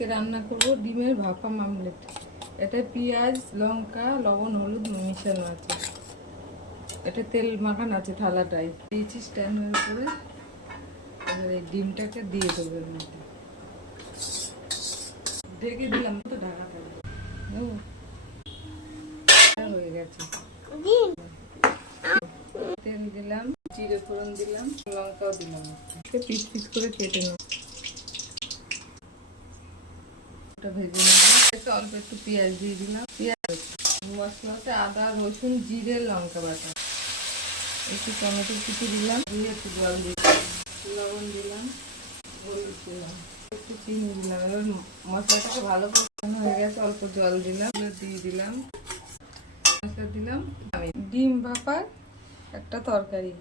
আজকে রান্না করব ডিমের ভাপা মামলেট। এটা পেঁয়াজ, লঙ্কা, লবণ, হলুদ মিশানো আছে। এটা তেল মাখানো আছে থালাটাই। দিয়েছি স্ট্যান্ডের উপরে। এবার এই ডিমটাকে দিয়ে দেবো এর মধ্যে। ঢেকে দিলাম তো, ঢাকা থাকবে। হয়ে গেছে। তেল দিলাম, জিরে ফোড়ন দিলাম, লঙ্কাও দিলাম, পিস পিস করে কেটে নেব। ভেজে নেব। অল্প একটু পেঁয়াজ দিয়ে দিলাম। পেঁয়াজ মশলাতে আদা, রসুন, জিরে, লঙ্কা বাটা, একটু টমেটো কুচি দিলাম, দিয়ে একটু জল দিলাম, লবণ দিলাম, হলুদ দিলাম, একটু চিনি দিলাম। এবার মশলাটাকে ভালো করে হয়ে গেছে। অল্প জল দিলাম, দিয়ে দিলাম, মশলা দিলাম। আমি ডিম ভাপার একটা তরকারি।